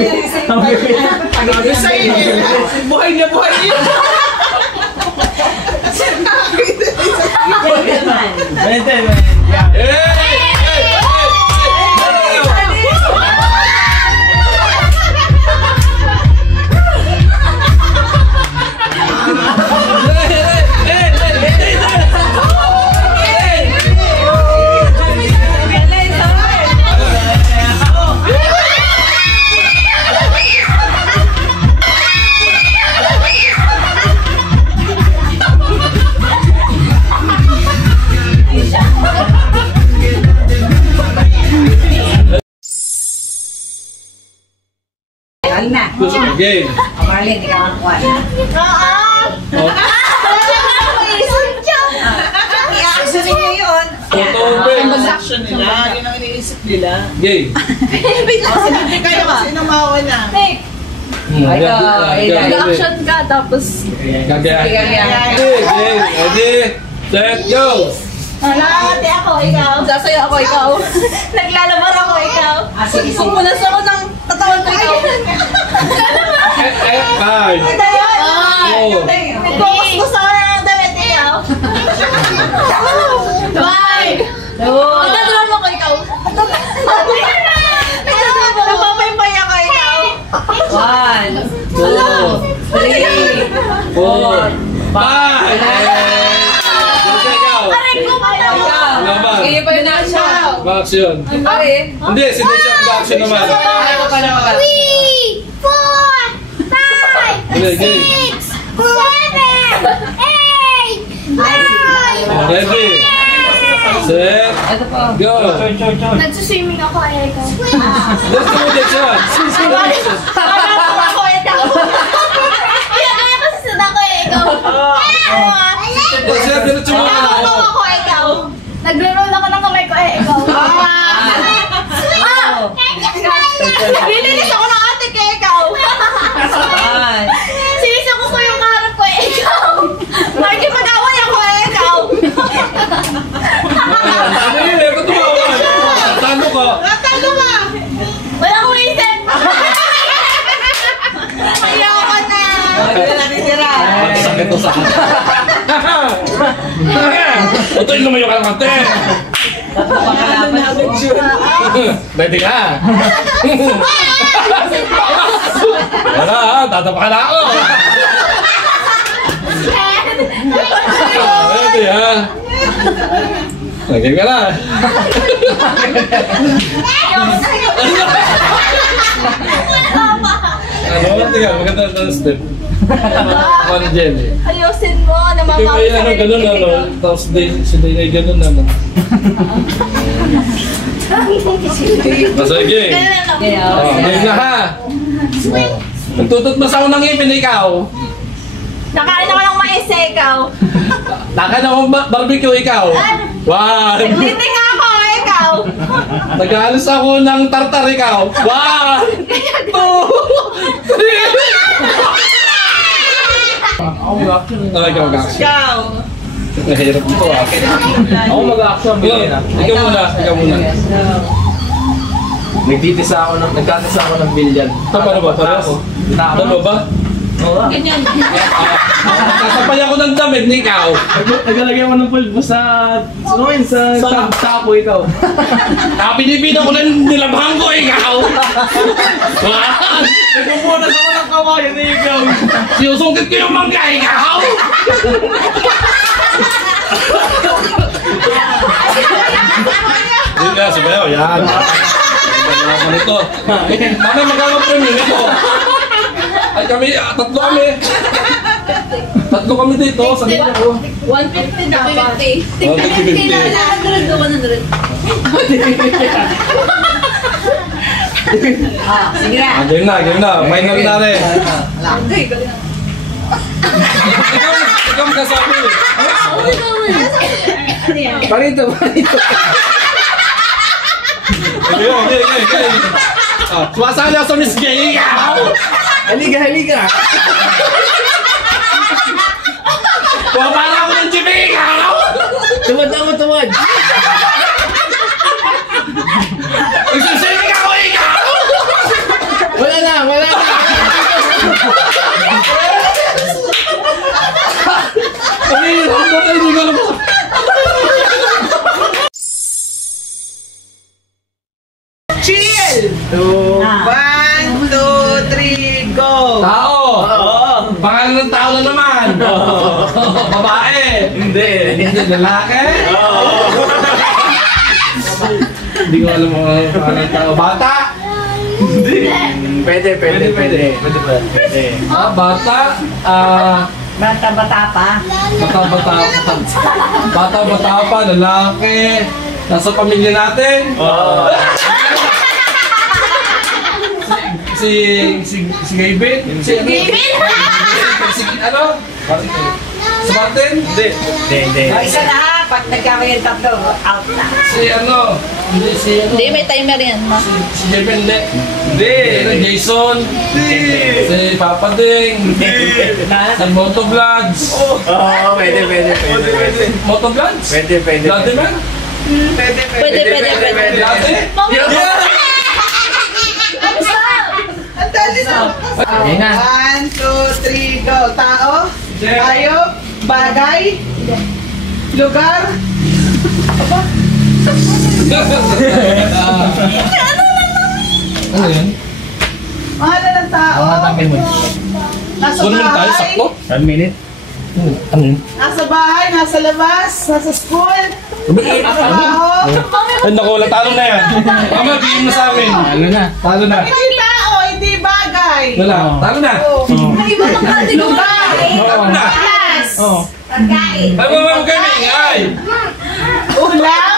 Sabi sa'yo eh. Buhay na buhay niya. Bente. Game. Marlene, ikaw ang kuwan. I-action niyo yun. Mag-action nila. Yun ang iniisip nila. Game. Kaya kasi namawala. Mag-action ka, tapos... Gagaya. Ready, set, go! Ate ako, ikaw. Sasayo ako, ikaw. Naglalabar ako, ikaw. Sige. Pumunas ako ng katawan ko, ikaw. Five. Nag-focus ko sa damit, ikaw. Five. Nagdadruan mo ko, ikaw. Nagpapaypay ako, ikaw. 1, 2, 3, 4, 5. Aray ko pa naman. Sige pa yun action. Action. Hindi, si Desha mag-action naman. 3, 4, 5, 6, 7, 8, 9. Ready, set, go! Nagsuswimming ako, ikaw. Let's go, Desha! Ako, ikaw. Kaya kasi sada ko, ikaw. Desha, diretso mo na ako. Ako, ikaw. Nagro-roll ako ng kamay ko, ikaw. Naglilinis ako ng ate ko, ikaw. Sinisako ko yung harap ko, ikaw. Marky, mag-away ako, ikaw. Hindi, ba't tumawa? Talo ka. Talo ka. Wala akong isip. Ayoko na. Sakit to sa akin. Ito yung lumayo ka ng kante. Ready ka? Wala ha, tatapakan na ako. Ready ha? Lagay ka na. Ano? Tingnan, maganda na step. One jelly. Ayusin mo, Ito namamaw may ano, ganun ano. Tapos si Day ganun naman. Basta game. Game na ha. Nagtutot mo sa unang ngipin, ikaw. Nakain ako ng mais, ikaw. Nakain ako barbecue, ikaw. One. Nagliting ako, ikaw. Nag-aalis ako ng tartar, ikaw. One. Two. Three. Ako mag-action. Ikaw mag-action. Ikaw. Nahirap ito ah. Ako mag-action. Ikaw muna. Nagtitisa ako ng billiard. Paano ba? Dalo ba? Ganyan. Sasapay ako ng damit ni ikaw. Nagalagay mo ng pulbo sa tapo ikaw. Pinipina ko lang nilabhan ko, ikaw. Nagpupunas ako ng kawayan na ikaw. Sinusungkit ko yung mangga, ikaw. Yun nga, sabayaw, yan. Sabayaw ito. Mamay magkakang premium ito. Ay kami, tatlo kami. Tatlo kami dito, sa dito ko. 150 dapat. 150. 100. Sige na. Game na. Final na rin. Ikaw magkasabi. Parito. Okay. Sumasali ako sa Miss Gay, ikaw! Halika. Pumapala ako ng Jimmy, ikaw! Tumad. Nagsisimik ako, ikaw! Wala na. Pangalan ng tao na naman. Babae. Hindi. Hindi, lalaki. Hindi ko alam mga pangalan ng tao. Bata. Hindi. Pwede. Bata. Bata-bata pa. Bata pa, lalaki. Nasa pamilya natin. Si Gaybin? Si ano? Si Martin? Hindi. Isa na, pag nagkakaroon tatlo, out na. Si ano? Hindi, may timer yan. Si Gaybin, hindi. Si Jason? Si Papa Ding? Si Motovlogs? Pwede. Motovlogs? Pwede. Vladimir? Pwede. Vladi? Ang dali na. Okay na. 1, 2, 3, go. Tao, hayop, bagay, lugar, Ano yun? pangalan ng tao, nasa Gusto naman tayo, bahay, sakto? 1 minute. Ano yun? nasa bahay, nasa labas, nasa school, trabaho. Ay, naku, wala, talo na yan. Mama, bigyan mo sa amin. Talo na. Hindi tao, hindi bagay. Wala, talo na. Iba pang Lugar, Talo na. class, Pagkain. Ay, mama, kami. Ay! ulam,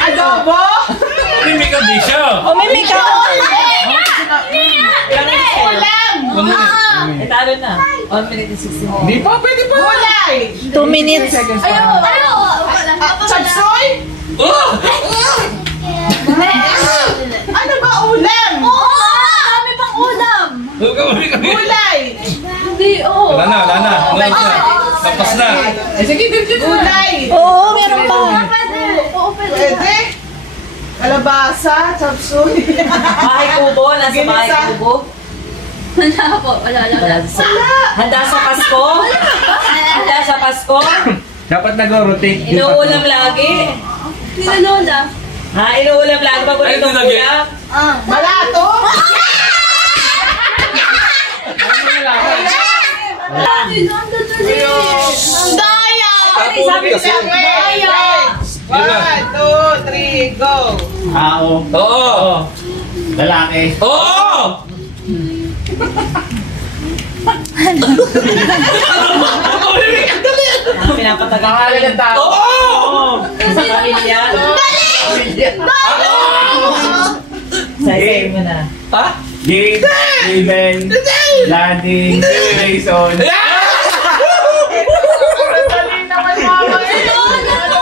adobo, May condition. O, may make up. ulam, Talo na. 1 minute and 60 Hindi pa, pwede pa. gulay, 2 minutes. chapsoy, Oh! ano ba ulam? Dami pang ulam. Gulay, Wala na. Ano na? Tapos na. gulay, Oo, meron pa. pwede, kalabasa, chapsoy, Bahay kubo, nasa bahay Ginisa. kubo. Wala po. Wala. Handa sa Pasko. Handa sa Pasko. Dapat nag-rotate. Inuulam lagi. Lola. Ha, inuulam lagi. Paboritong Ay, ito lagi. ulam. malato, Daya. Sabi kasi. wait, 1, 2, 3, go. Tao. Oo. Lalaki. Oo! Ang pinapatagal ko Pangalan ng tao. Oo! sa pamilya. Sa-say mo na. Ha? Gabe, Steven, Landy, Jason.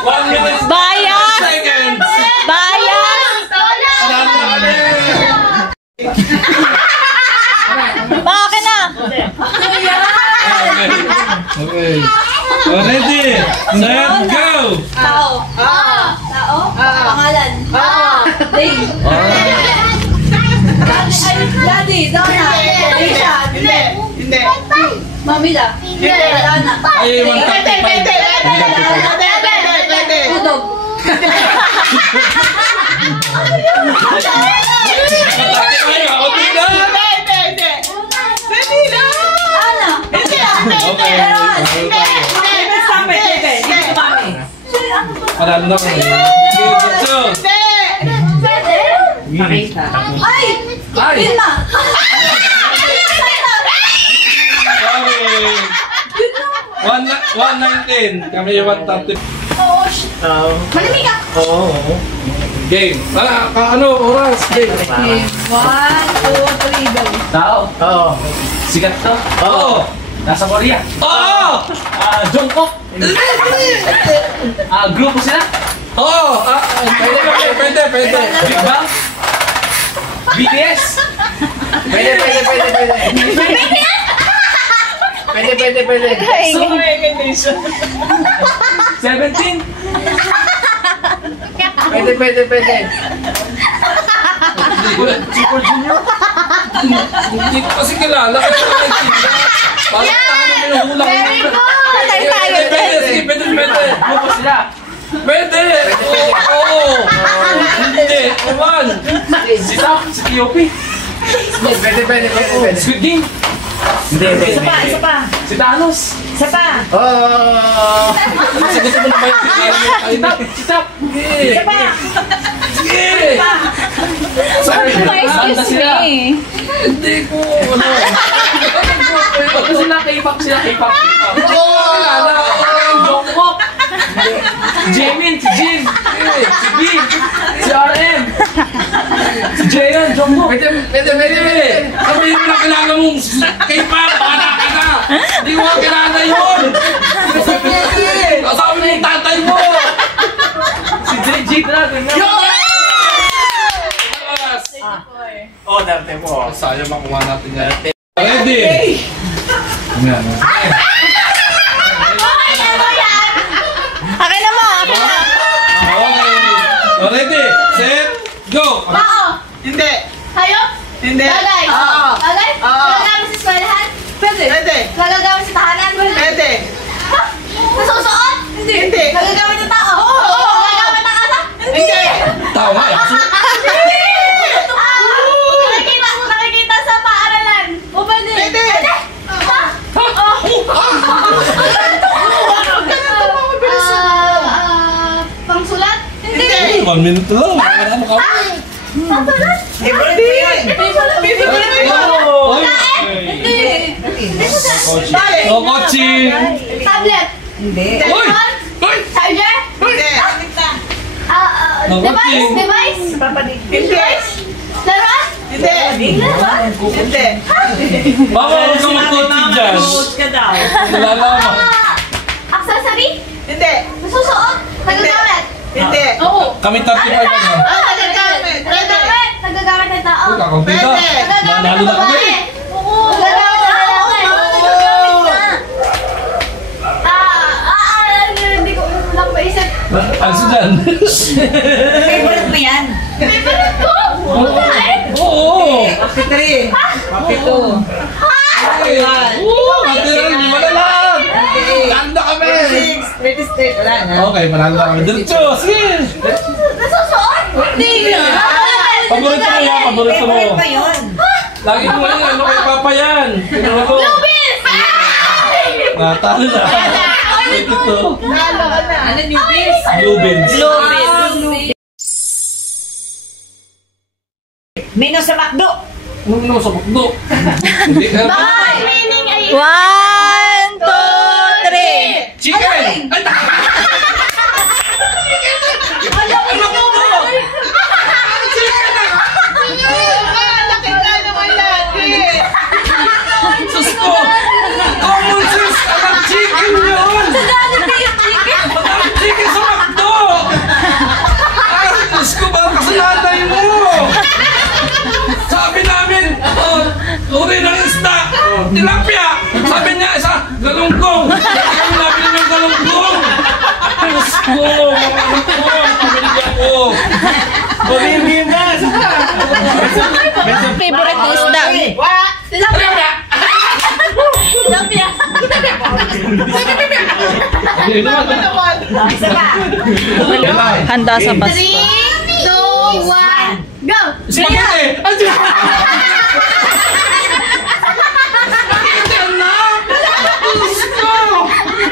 One minute. Bayan. Seconds. Bayan. Bakit na? Okay. Ready? Set, go! Tao. Tao? Pangalan. Ding. Daddy. Donna. Lisa. Hindi. Mamila. Dana. Ay, 135. Udog. Ana. Okay. Stop it, Pepe. Dito kami. Panalo na kami. So, Pakita. Ay! ay! Vilma! Okay. 119. Kami yung 130. Oo, shit. Tao. Malamig ka! Oo. Game. Ano, oras? Game. Okay, 1, 2, 3, go. Tao. Oo. Sikat to. Oo. Nasa Korea. Oo! Jungkook. Grupo sila. Oo! Pwede. Big Bang. BTS. Pwede. So, 17. Pwede. Super Junior. Hindi ko kasi kilala. Kasi nakikita. Parang tayo na yung hulang. Very good! Tayo. Sige, pwede. Grupo sila. Pwede! Oo! Hindi! One! Si Sam. Si Kyopi. Pwede. Squid Game! Hindi. Isa pa. Si Thanos. Isa pa. Kasi gusto mo na ba yung Si Tap. Isa pa. Sige! Sorry. Excuse sila. me. Hindi ko, ano. Sila K-pop. Oo, kilala. Jungkook. Jimin, si Jin. Si B. Si RM. Si Jaeon, Jungkook. Pwede. Sabihin mo na kilala mong K-pop, bata ka na. Hindi mo kilala yun. Sabi mo yung tatay mo. Si JJ Dragon. Oh, darte po. Sayang makuha natin yan. Ready? Akin na mo. Okay. Ready, set, go! Bao. Hindi. Hayop. Hindi. Bagay. Oo. Bagay? Oo. Gagagamit sa eskwelahan? Pwede. Pwede. Gagagamit sa tahanan? Pwede. Ha? Nasusuot? Hindi. Gagagamit ng tao? Oo. Gagagamit ng asa? Hindi. Tama, Nakikita sa paaralan. O pwede? Pwede. Ha? Pangsulat? Hindi. 1 minute lang. Wala mo ka. Pangsulat? Favorite ko yun. Favorite ko yun. Hindi. Oh, coaching. Tablet? Hindi. Telephone? Charger? Hindi. Device? Device? Hindi. Laruan? Hindi. Laruan? Hindi. Baka huwag kang mag-coaching dyan. Coach ka daw. Kilala mo. Accessory? Hindi. Nasusuot? Nagagamit? Hindi. Oo. Kami 35 na. Nagagamit. Pwede. Nagagamit ng tao? Uy, kakampita. Pwede. Nagagamit Nanalo ng na kami. babae? Oo. Nagagamit ng lalaki? Nagagamit na. Hindi ko lang maisip. Alis dyan. Favorite mo yan. Favorite ko? Pagkain? Oo. Pakitri. Pakito. Oo, material. Wala lang. Landa kami. 26. 28. Wala na. Okay, manalo na kami. Diretso, sige. Nasusuot? Hindi. Paborito mo yan, paborito mo. Favorite mo yun. Lagi mo yan, ano kay Papa yan. Kinuha ko. Lubis! Natalo na. Ito. Nalo ka na. Ano yung beans? Bluebins. Menu sa McDo. Ano sa bakdo? Hindi ka. Bye! Meaning ay... 1, 2, 3. Chicken! Ay, Laki na naman lagi. sus ko! Common sense! Alam chicken yun! Alam chicken sa bakdo! Ay, sus ko, parang kasanatay mo! Sabi namin, uri ng isda, tilapia! Sabi niya, isa, galunggong! Ang nabili ng galunggong! Diyos ko, mga anak ko, pamilya ko! Favorite na isda. Tilapia! Tilapia! Isa pa. Handa sa 3, 2, 1, Pasko. go! Spaghetti! Andiyan!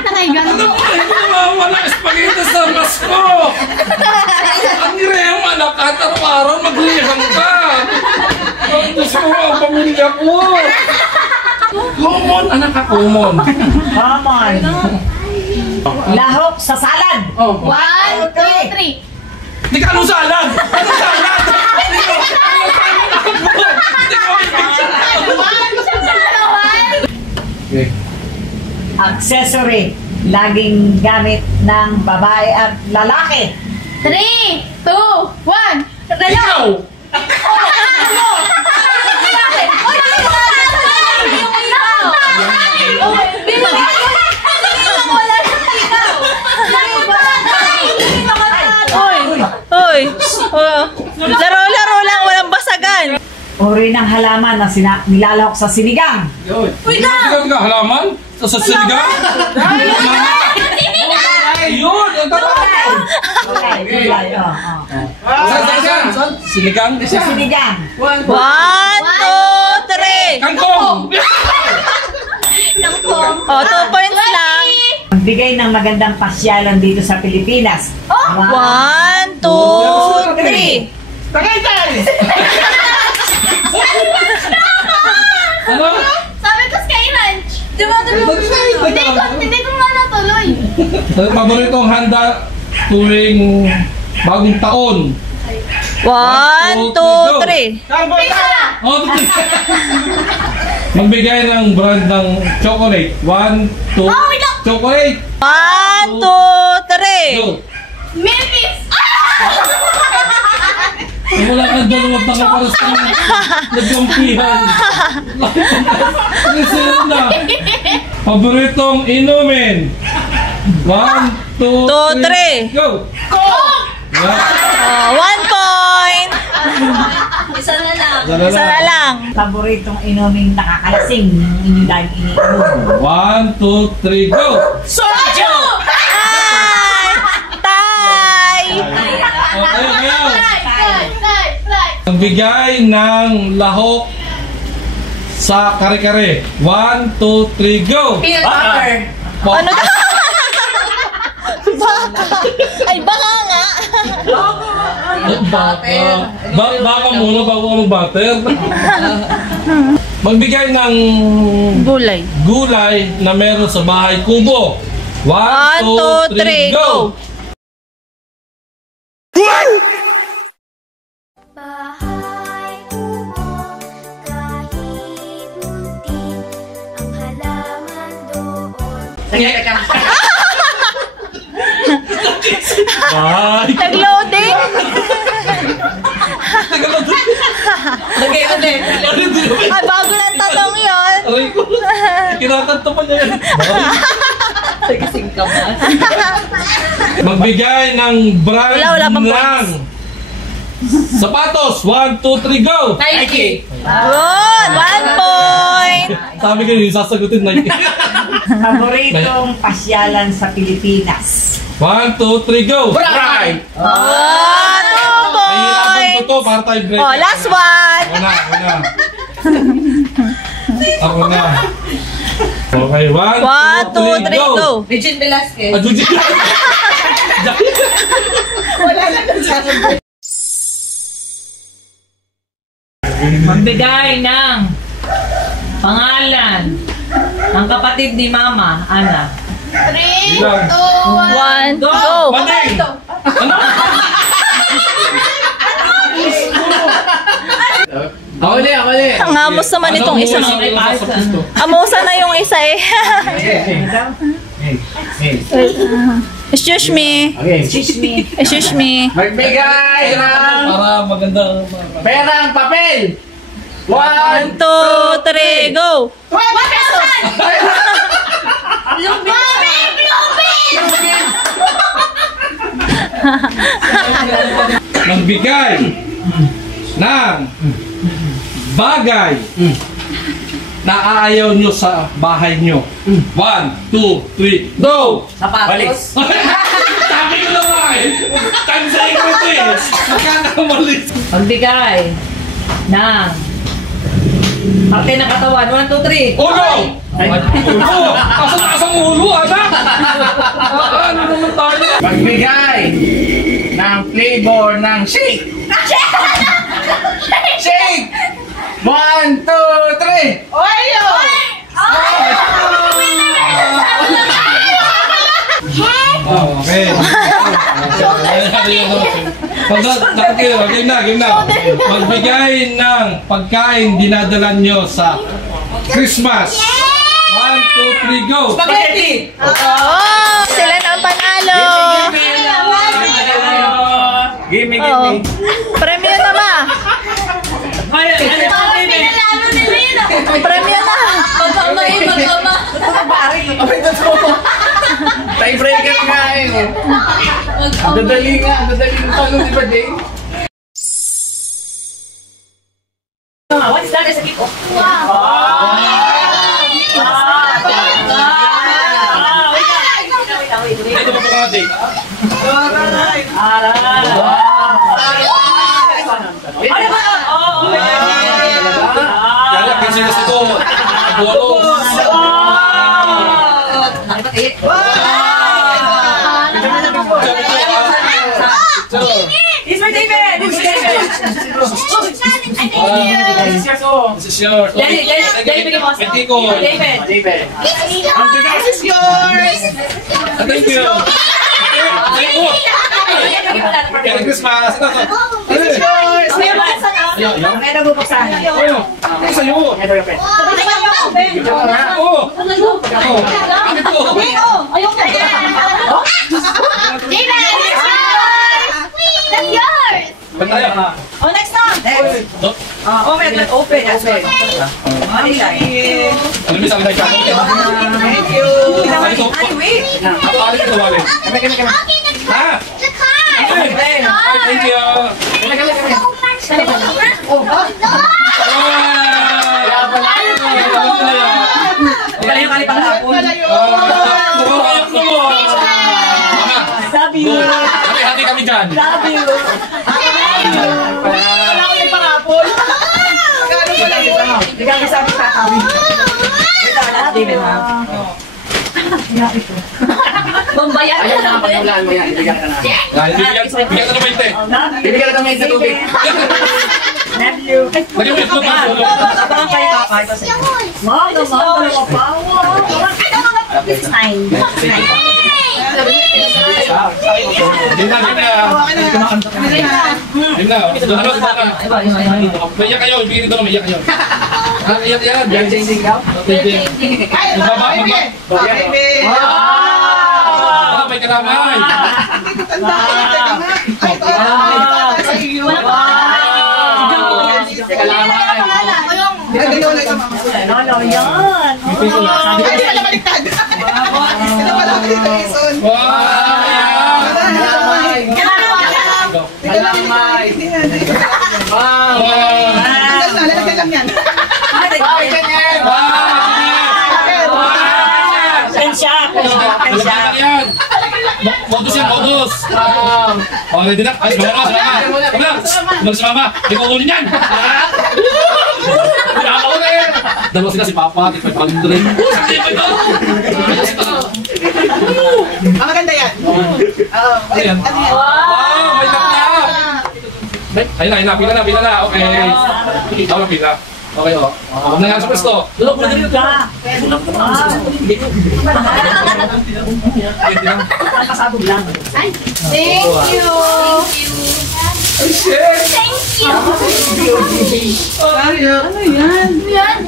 Ay, Ano gano'n. ba? Wala spaghetti sa Pasko! Ang reyang anak at araw-araw magliham ka! Ang Diyos ko, ang pamilya ko! Common, anak ka, common. Common. Lahok sa salad. 1, 2, 3. Hindi ka anong salad? Anong salad? Hindi ko, Okay. Accessory. Laging gamit ng babae at lalaki. 3, 2, 1. Ikaw! Hoy! Laro-laro lang, walang basagan. Uri ng halaman na nilalahok sa sinigang. Ikaw ka, halaman? Sa sinigang? Yun! Ang tatawa! Okay, gulay. Saan? Sinigang? Sa sinigang. 1, 2, 3. Kangkong! Oh, 2 points lang. Magbigay ng magandang pasyalan dito sa Pilipinas. 1, 2, 3. Tagaytay! Ano? Sabi ko sky lunch. Diba? Hindi ko nga natuloy. Paboritong handa tuwing bagong taon. 1, 2, 3. Pizza na. Oh, magbigay ng brand ng chocolate. 1, 2, chocolate. 1, 2, 3. Go. Milkis. Wala kang dalawang pangaparas ka nagkampihan. Sino na? Paboritong inumin. 1, 2, 3. 3. Go! Yeah. 1 point. Isa na lang. Isa na lang. Paboritong inuming nakakalasing ng inyo dahil iniinom. 1, 2, 3, go! Soju! Tay! Tay! Okay, kayo. Fly. Magbigay ng lahok sa kare-kare. 1, 2, 3, go! Peanut butter. Ano ka? Baka. Ay, baka nga. Baka muna bago ka mag-butter. Magbigay ng Gulay. gulay na meron sa bahay kubo. 1, 2, 3, go! Bahay kubo, kahit muntin, ang halaman doon. Bye! Nag-loading. Ay, bago ng tanong yun. Aray ko. Kinakanta pa niya yan. Magbigay ng brand Wala pang ng sapatos. 1, 2, 3, go! Nike. Good. 1 point. Sabi ko yung sasagutin na yun. Paboritong pasyalan sa Pilipinas. 1, 2, 3, go! Right! 2 Mahirapan ko points. to para tayo break. Oh, last one. Ako na. Okay, 1, 1, 2, 3, go. Regine Velasquez. Aduji. Magbigay ng pangalan ng kapatid ni Mama, Ana. 3, Ilan? 2, 1. 1, go. Bading! Ako ulit. Ang amos naman itong isa. Amosa na yung isa eh. Excuse me. Okay. Excuse me. Magbigay ng Para maganda. perang papel. 1, 2, 3, go. 1,000! Lubin! Magbigay ng bagay na aayaw nyo sa bahay nyo. 1, 2, 3, go! Sapatos. Sabi ko lang nga eh. Kansay ko ito eh. Magkakamalis. Magbigay ng parte ng katawan. 1, 2, 3. Ulo! Ulo! Asa ang ulo, anak? Ano naman tayo? Magbigay ng flavor ng shake. Shake! 1, 2, 3. Oreo! Okay. Game na. Magbigay ng pagkain dinadala nyo sa Christmas. 1, 2, 3, go! Spaghetti! Oh, sila na ang panalo. Gimme, Oh. Premyo na ba? Pinalalo ni Lino! Premyo na. Magmamahin, magmama. Tiebreaker nga eh. Dadali nga. Dadali ng talo, di ba, Jay? What's that? Sa kiko. Ito pa mga date. Kaya kasi ito. Bolos. This is yours, oh. This is yours. David, bigyan mo. Thank you. David. David. This is yours. Thank you. Merry Christmas. This is yours. May nabubuksan. Ano sa'yo? Ito yung friend. Oo. Bakit ko? That's yours! Ba't tayo? Oh, next time. Open. Alam mo sa akin tayo? Thank you. Kapalik ito, Wale. Ha? The card! Thank you. Wala yun. Love you. Hati-hati kami dyan. Love you. Wala ko may parapol. Magkano pala yun? Hindi ka sabi sa kami. David, ha? Bambayan. Ayaw na pagmulaan mo yan. Ibigyan ka na. Bigyan ka na 20. Ibigyan ka na ng tubig. Love you. Lagyan mo itlog ng ulo. Abang kayo, Papa. Wow, this is mine. Yun na. Maiyak kayo. Ibigyan dito na maiyak kayo. Iyak yan. Yan, changing ka? Ay, baby. Baby. May kalamay. Tanda ka na, teka nga. Ay, ito. Sa iyo. Ilagay daw lang sa mama. Ano yan? Ay, di pala baliktad. Ito pala dito, Ison. Lalagay lang yan. Modus yan, modus. O, ready na? Ay, sumama. Hindi ko unin yan. Pinaka ko na yan. Dalawa sila si Papa. Ito yung pag-rin. Ang maganda yan. Ano yan? Wow, may tap-tap. Ayun na. Pila na. Okay. Tama, pila. Okay, o. Huwag na nga sa pwesto. Dulog mo na dito. Thank you! Thank you! Ano yan? Yan!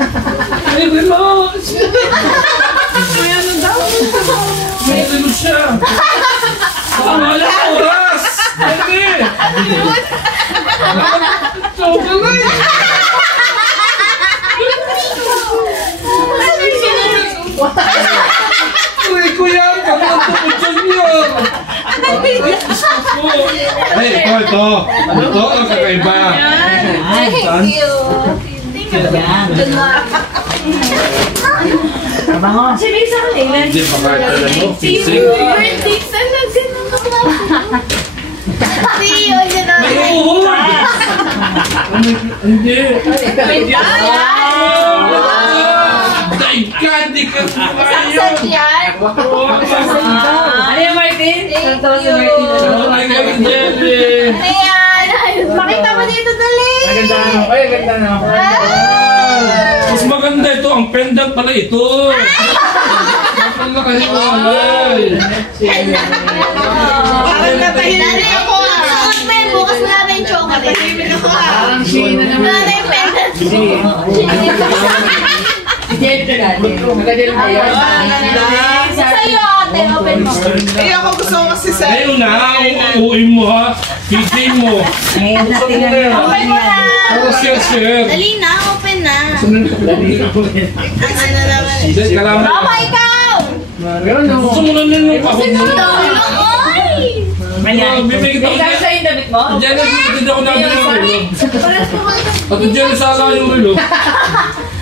May remote. May remote siya. Wala ka oras. Hindi. Uy, kuya, kapag tupudyan niyo. Ay, ito. Ito ang kakaiba. Thank you! Si Lisa kanina. Hindi, makakala mo. See you! Birthday talaga naman! See you! Hindi. Hindi ka Saksak yan! Ano yung Martin? Thank you! Ano yan? Pakita mo dito, dali! Ay, ganda na. Mas maganda ito. Ang pendant pala ito. Ang laki ko. Parang natahimik ako ah. Suot mo yun, bukas na natin yung chocolate. Natahimik ako ah. Parang Sheena naman. Wala yung pendant. Nagkajal mo yan. Sa'yo ate, open mo. Eh, ako gusto ko kasi sa... Ayun na. Uuuin mo ha. PJ mo. Ayan na, tingnan niyo. Open mo na. Para share. Dali na, open na. Ang ano naman eh. Dahil kalaman. Mama, ikaw! Gusto mo na yung kahon mo. Oy! Bibigit ako Ikaw sa yung damit mo? Diyan na bibigit ako namin yung ulo. At diyan na sala yung ulo.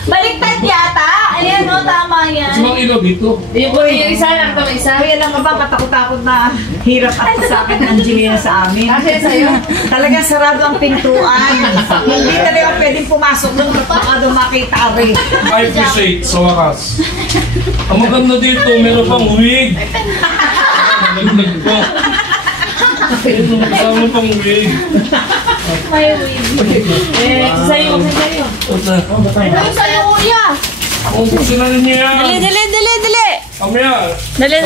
Baliktad yata. Ayan o, tama yan. Mas mga ilo dito. Yung isa lang ito, isa. Kuya lang ka ba, katakot-takot na hirap at sa akin ang Angelina sa amin. Kasi sa'yo. Talagang sarado ang pintuan. Hindi talaga pwedeng pumasok doon kapag makita rin. I appreciate sa wakas. Ang maganda dito, meron pang wig. Naglag ko. Meron pang wig. Sa'yo. Ano sa'yo, kuya? Gusto na rin niya. Dali. Kamaya. Dali.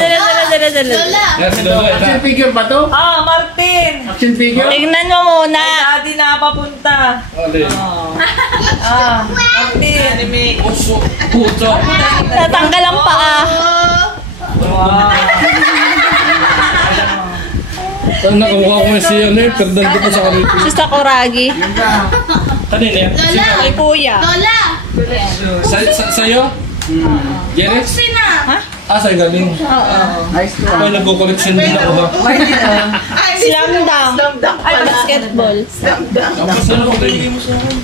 Lola. Yan si Lola. Action figure ba to? Ah, Martin! Action figure? Tignan mo muna. Daddy na papunta. Alin. Martin! Puto. Natanggal ang paa. Saan nakuha ko yung siya na eh? Perdal ko pa sa kalito. Si Sakuragi. Kanina yan? Lola. Kay kuya. Lola. Sa'yo? Jerex? Sina. Sa'yo galing. Nice to. Ako nagko-collection din ako ha. Slam dunk. Ay, basketball. Saan ako kayo mo sa akin?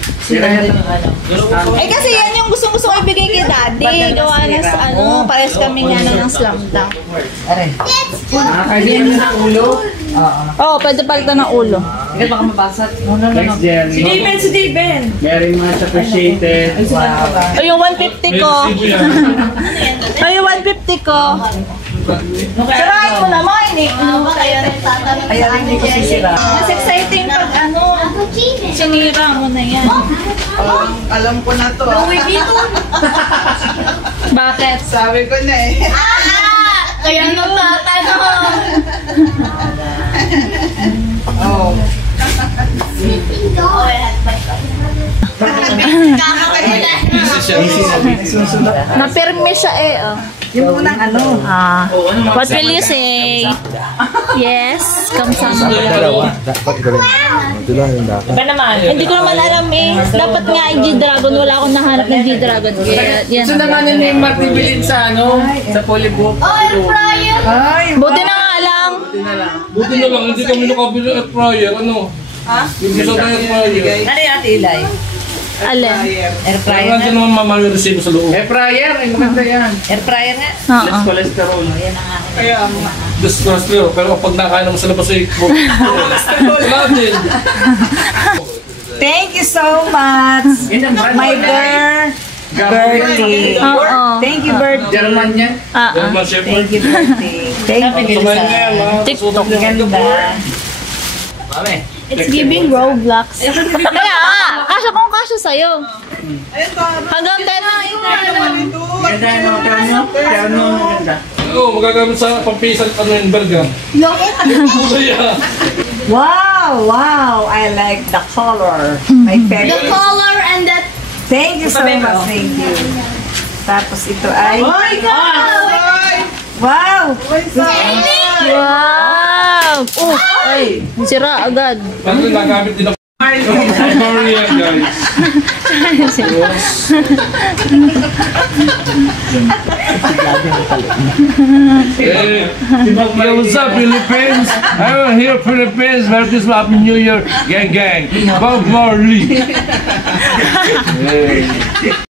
Eh kasi yan yung gusto ko ibigay kay daddy. Gawa na sa pares kami nga ng slam dunk. Nakakailan na ng ulo. Oo, pwede palitan ng ulo. Sige, baka mabasat. Thanks, Jerry. Si Steven! Very much appreciated. Wow. O yung 150 ko. May resibo yan. O yung 150 ko. Sarain mo naman, eh. Ano ba kayo rin tatanong Ayaw sa hindi ko akin, sisira. Mas exciting pag sinira mo na yan. Alam ko na to. Louis Vuitton. Bakit? Sabi ko na eh. Kaya nagtatanong. Oh. Kakakailan. Napirme siya eh. Oh. Yung unang ano. What will you say? Yes, kamsama. Iba naman. Hindi ko naman alam eh. Dapat nga ay G-Dragon. Wala akong nahanap ng G-Dragon. Kaya yan. Gusto naman ni Martin bilhin sa sa Polybook. Oh, air fryer. Ay, Buti na nga lang. Buti na lang, hindi kami nakabili air fryer. Ano? Yung gusto na air fryer. Ano yung Ate Ilay? Alin? Air fryer Kaya nga. lang naman mama yung resibo sa loob. Air fryer, ay maganda yan. Air fryer nga. Oo. Less cholesterol. Disgraceful. Pero kapag nakain naman sa labas ay wala din. thank you so much. My birthday. Oo. Thank you, birthday. German yan. German Shepherd. Thank you, birthday. Thank you. Tumayin nga yan, ha? TikTok. Ganda. It's giving Roblox. Kaya, kasya sa'yo. Hanggang 10 na Ganda yung mga terno. Terno, ganda. Oo, magagamit sa pampisan ano yung burger. Kaya, Wow. I like the color. My The favorite. color and that. Thank you so much. Thank you. Tapos ito ay... Wow! Wow! Ay, sira agad. bakit nagamit din ako. Sorry yan, guys. Hey, what's up, Philippines? I'm here, Philippines. Merry Christmas, Happy New Year, gang. Bob Marley. Hey.